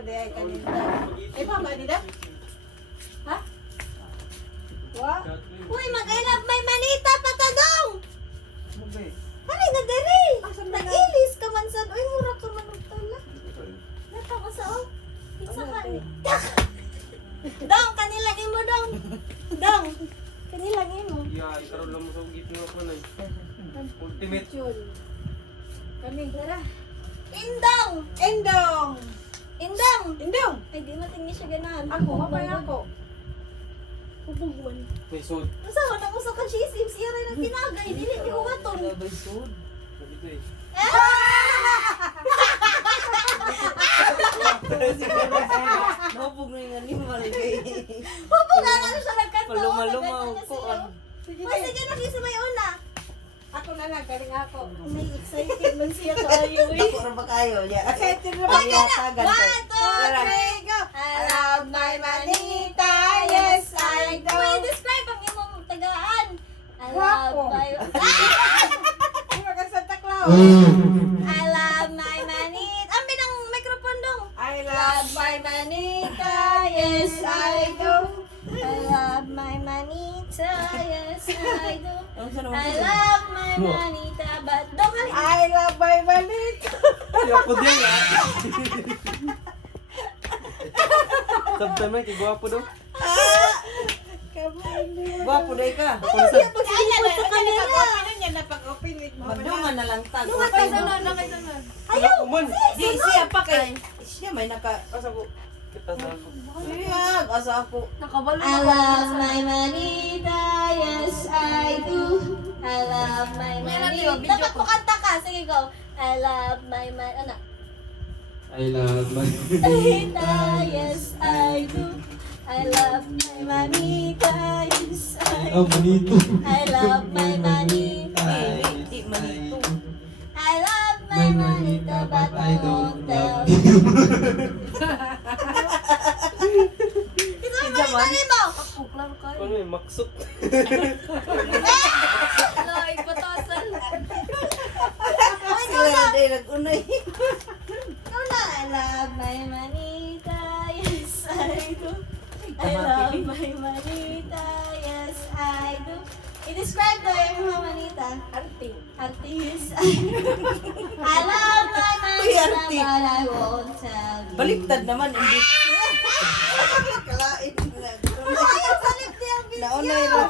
di ay kanina. Ay, mama, di na? Ha? What? Uy, mag-I love my manita patadong! Mabe. Ano nga dali? Asa man na? Nag-ilis ka man sa... Uy, mura ka man ng tala. Natawa sa o. Pizza ka. Dong, kanilang imo dong. Dong, kanilang imo. Yeah, ikaroon lang mo sa ugit mo ako na. Ultimate. Kami. Tara. Indong! Endong! Indong! Endong! Ay, di matingin siya ganahan. Ako, mapay ako. Pubuguan. May sud. Masa ko nang usa ka chisim, siya rin ang tinagay. Dili, di ko gaton. Labay sud. Dito eh. Mabog na yung animal kay. Pubugan ano siya nagkanto. Palumalumaw ko. Sige, Uy, sige na, kasi may una. Ako na lang, galing ako. May excited man siya tayo eh. Ako ra ba kayo? Ya. Excited na Wag ba? ka na! Tagan. 1, 2, 3, go! I love my manita, yes I do. Uy, describe ang imong tagaan. I love Guwapo. my... Di ba ka Santa Claus? I love my manita. Ambi ng microphone dong. I Love love my manita, yes I do. I love my manita, yes I do. Ang sa naman I ko. love my manita, but dong hali. I love my malik. Ay, ako din ah. Sometimes ay, kigwapo daw. Gwapo day ka. Ay, pag-iipon sa kanila. Napag-open with mo. Madungan na lang tag. Nakay sunod, nakay sunod. Ayaw! Kuman. Di siya pa kay. Siya may naka. Asa ko. Kita sa ako. Siya, asa ako. I love my manita, yes I do. I love my manita. Dapat mo kanta ka. Sige, go. I love my manita. I love my Manita, yes I do. I love my manita, yes I do. manito. I love my manita. Di manito. I love my manita, but I won't tell you. Ito ang manita mo! Kapuklar ka. Ano eh, maksok. Loy, patasan. Ay, Sila na day nag-unay. ikaw na. I love my manita, yes I do. I love my manita, yes I do. I-describe ko yung mga manita. Arting. Artist. I love my Uy, manita, arti. but I won't tell you. Baliktad naman. Hindi. Kalain. Ano ayaw sa lip niya ang video? Naunay ra.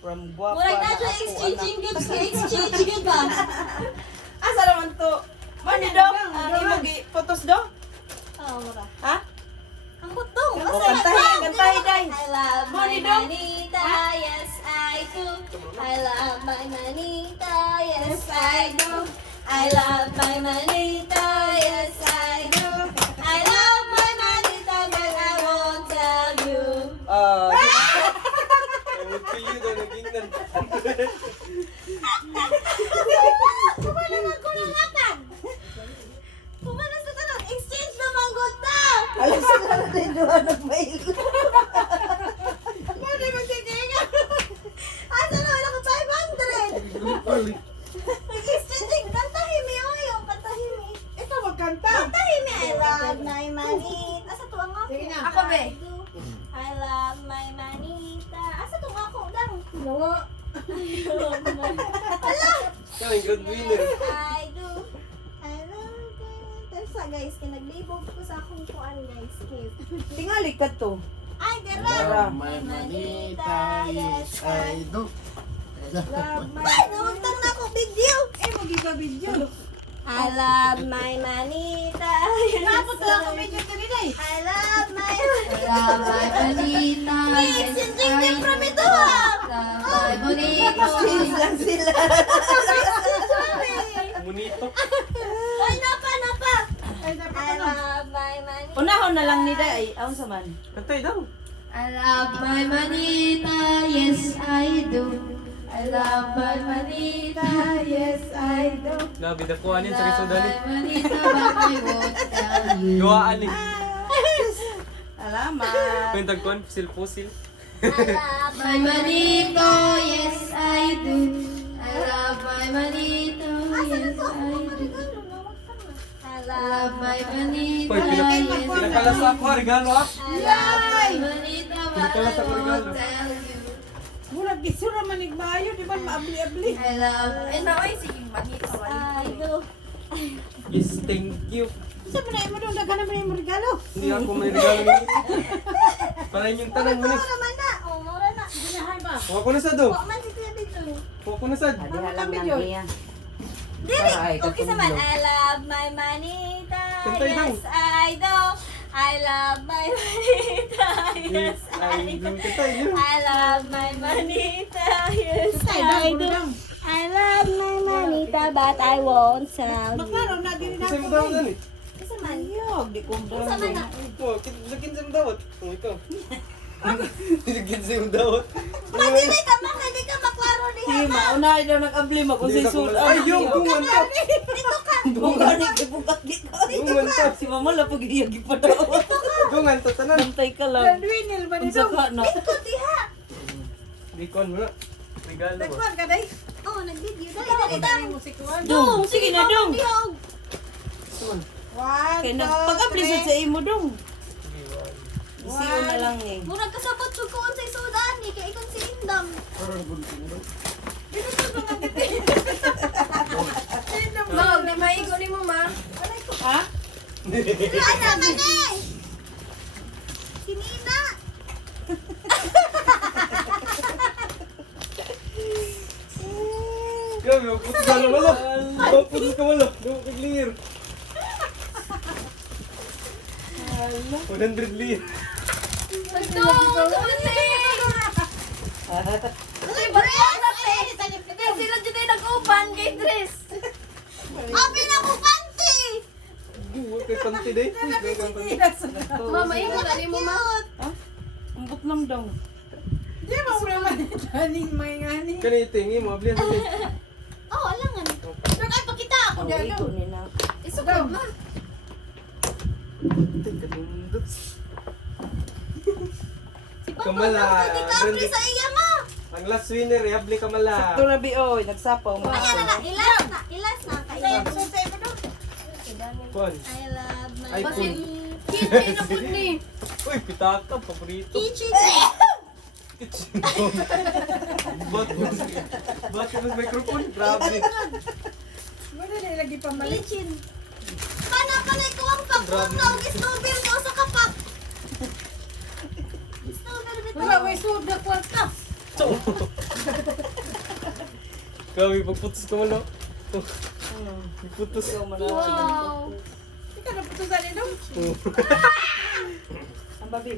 From guwapa Murag na na siya ako, exchanging anak. gifts, exchange gift ba? Asa naman to? Mani daw? Ang imugi photos daw? Oo, mura. Ha? Ang butong. O, kantahin, day. I love my Money daw? manita, yes I do. I love my manita, yes I do. I love my manita, yes I do. I love my manita, but I won't tell you. I would kill you daw nagingnan. Kumalang ako ng atag. Kumalang sa tanong, exchange na manggod na. Alam sa na rin doon nag-mail. Ano naman si Jenga? Asa na wala ko 500. Nag-exchange, kantahin mi oyo, kantahin mi. Ito magkanta. Kantahin mi, I love my manita. Asa to ang ako? Sige na. Ako be. I love my manita. Asa to ang ako? Dang. Oo. Ala! Kaya yung good winner. I do. I love my sa guys, kaya naglibog ko sa akong kuan guys. Cave. Tingali ka to. Ay, dera! My manita, yes I do. Love my... Ay, nawagtang na ako video! Eh, mag-video. I love my manita. Napot lang ako video kanina eh. I love my manita. Yes, sinjing din from ito ah! Ay, bonito. Please lang sila. Sorry. Munito. Ay, napa, napa. Ay, dapat I ano? love my manita. Unahon na lang ni Day. Aon sa man. Kantay daw. I love my manita, yes I do. I love my manita, yes I do. Labi na kuhanin sa Love kisudan my manita, but I won't tell you. Duwaan eh. Alamat. Kwentag kuhan, pusil-pusil. I love My manito, yes I do. I love my manito, yes I do. I love my manita, Uy, yes, pinakalas ako, regalo ah. I love my manita, but Pinakalas I ako regalo. won't tell you. Murag gisura man igmayo, di ba maabli-abli. I love, eh naway, sige, manita, I do. Yes, thank you. Sa man mo dong daghan naman yung regalo. Hindi ako may regalo nito. Para inyong tanang mo Mura man na. Oh, mura na. Ginahay ba? Huwag ko na sa do. Wa man si Kuya dito. Huwag ko na sa. Ano kami yun? Dili. Okay sa man. I love my manita. Kantay daw. Yes, I do. I love my manita. Yes, I do. Katay yun. I love my manita. Yes, Tay, I dang, do. dang. I love my manita, but I won't tell you. Maklaro na diri na Kasi ako. mo daw yan eh. Isa man. Ayog, di ko Isa man na. Oh, lagyan sa dawat. Oh, ikaw. Lagyan sa dawat. Madili ka man, hindi ka maklaro ni Si Hama. maunay daw nag-abli Hindi na magusay sud. Ay, yung dungan ka. Dito ka. Bunga ni kibukat gito. Dungan ka. Si mama la pag iyagi pa daw. Dungan, tatanan. Bantay ka lang. Winil ba Unsa ka na? Ito diha. Bikon mo na. Regalo mo. Nagkuhan ka day. Oh, nag-video. Dali, dali, dali. Musikuan. Dong, sige na dong. Dong. Kay nagpag-abli sad sa imo dong. Isiyo na lang eh. Murag kasabot jud ko unsay sudan ni kay ikon si Indam. Mag, na maigo ni mo, ma. Ha? Ana man eh. Sinina. Grabe, magputos ka naman lo. Magputos ka malo. Clear. 100 clear. Sila jud ay nag-uban kay Dres. Abi na mo panty. Kay panty day. Ma, maigo na ni mo, ma. Ambot lang daw. Di ba mo naman taning may ngani. Kani tingi mo, ablihan sa day. Oh, alangan. Dog ay pakita ako Ang ito ni na. Isukod, ma. Kalundot. Si Kamala, Di ka apli Brandy. sa iya ma. Ang last winner, iabli ka mala. Sakto na bi oy, nagsapaw mo. Ayan na, ilas na. Ilas na kayo. Kon. I love my Ay, Basin, baby. kitchen na po ni. Uy, pitaka, paborito. Kitchen. Ba't mas microphone? Grabe. Wala na ilagi pa mali. Kitchen. Panay ko ang pagpuntaw. Snowball ko sa kapak. Snowball bito. Wala may sud na kwarta. Kami, pagputos ka malo. Putos. Ikaw man na. Wow. Ikaw na putusan ni dong. Ang babi.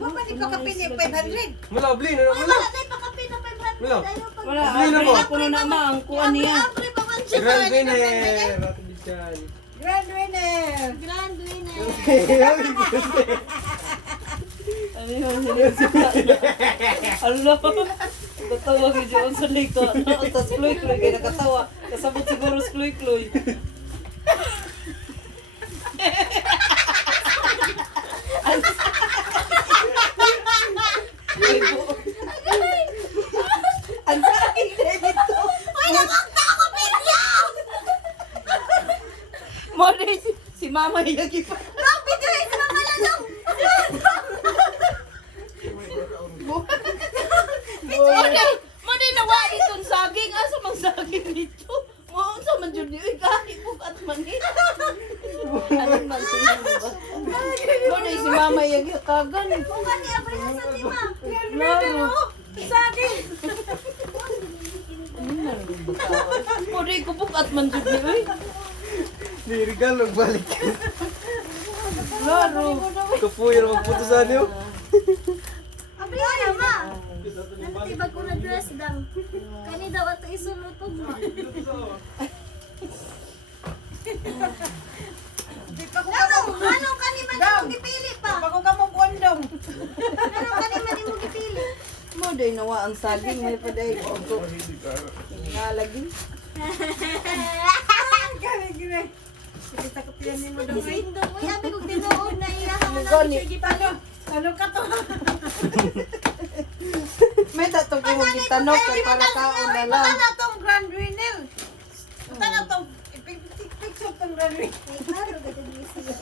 Mama ni kakapin yung 500. Mala, abli na Uy, wala. wala tayo pakapin na 500. Wala. Ayaw pag- Wala, Abli na mo. ako na naman ang kuha niya. Apre pa man siya. Grand winner. Rato dyan. Grand winner. Grand winner. Ano yun? Alo. Katawa ko dyan sa liko. Tapos kloy-kloy kayo nakatawa. Kasabot siguro sa kloy-kloy. Ang sakin na dito. Uy, namagta ako, Pilya! Mona si mama yagi pa. Bang, video is mga lalong. Mona nawa itong saging. Asa mang saging dito? Mo sa man jud ni kahit bukat man ni. Ano man siya ba? Mona si mama yagi kagan. Bukan ni Apre na sa lima. Laro. Saging. Mona ko bukat man jud ni oy. Di regalo, balik. Laro. Kapuyo na magputosan niyo. Apre na ma. Nanatibag ko na dress dang. Kani daw ato isulutog ma. Ano kani man mo gipili pa? Bago ka mo kondom. Ano kani man mo gipili? Mo day nawa ang saging may paday ko. Ngalagi. Gani. Kita ko piyan ni mo daw. Sindo mo yabi kog tinuod na ilaha na. Gani. Ano ka to? May tatong ko gitanok kay para kaon na lang. Ito na tong grand winner. Ito na tong May klaro ganda niya siya.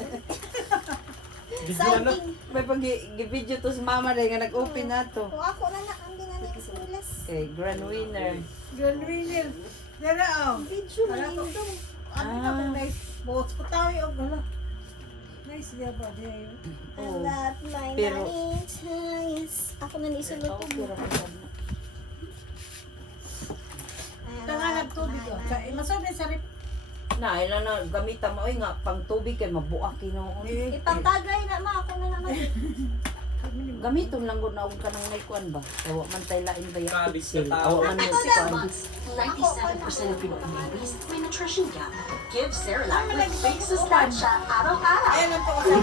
Video na. May pag-video to sa mama rin nga nag-open na to. Kung ako na ang ginanay sa ulas. Okay, grand winner. Grand winner. Dara, oh. Video malindong. Ano na ba nice? Boss ko tayo, oh, gala. Nice niya ba? Diya yun. I love my Pero- manita, yes. Ako na nisulot ko. Tanga nagtubig, oh. Masobe sa rip. Na, ilan na gamitan mo nga pang tubig kay mabuak kinoon. Ipantagay na ma, ako na naman. Gamiton lang gud naog ka nang naikuan ba? Tawa man tay lain ba ya? Kabig ka tao. Awa man Ako si na. kuan. months, 97% of Filipino babies may nutrition gap. Give Cerelac with Big Sustansya araw-araw. Ayan ang po kasi